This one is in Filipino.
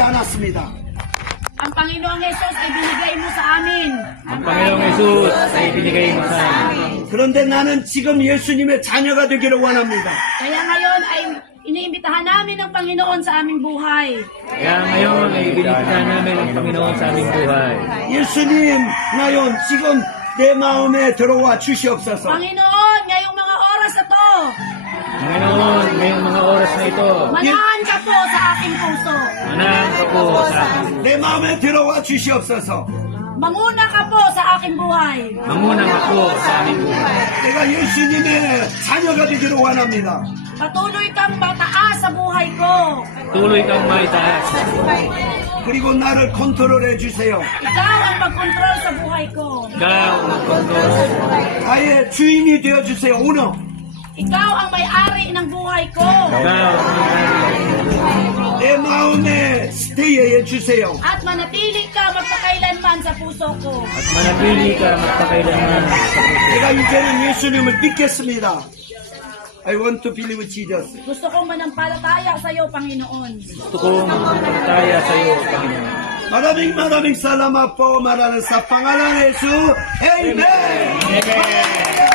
않았습니다. Ang Panginoong Hesus ay binigay mo sa amin. Ang Panginoong Jesus ay binigay mo sa amin. 그런데 나는 지금 예수님의 자녀가 되기를 원합니다. Kaya ngayon ay iniimbitahan namin ang Panginoon sa aming buhay. Kaya ngayon ay binigyan namin ang Panginoon sa aming buhay. 예수님, 나연 지금 내 마음에 들어와 주시옵소서. Panginoon, ngayong mga oras na to, Panginoon, ngayong mga oras na ito, manahan ka po sa aking puso. manahan ka po sa akin. 내 마음에 들어와 주시옵소서. Manguna ka po sa aking buhay. Manguna ka po sa aming buhay. 내가 예수님의 자녀가 되기를 원합니다. Patuloy kang mataas sa buhay ko. Tuloy kang maitaas. 그리고 나를 컨트롤해 주세요. Ikaw ang mag-control sa buhay ko. Ikaw ang kontrol. 나의 주인이 되어 주세요. 오늘 Ikaw ang may-ari ng buhay ko. Ikaw ang 내 마음에 스테이해 주세요. At manatili ka magpakailanman sa puso ko. at manatili ka magpakailanman sa puso. 내가 이제는 예수님을 믿겠습니다. I want to believe Jesus. Gusto kong manampalataya sa iyo, Panginoon. Gusto kong magpapataya sa iyo, Panginoon. Maraming salamat po. Maraming sa pangalan ng Jesus. Amen. Amen.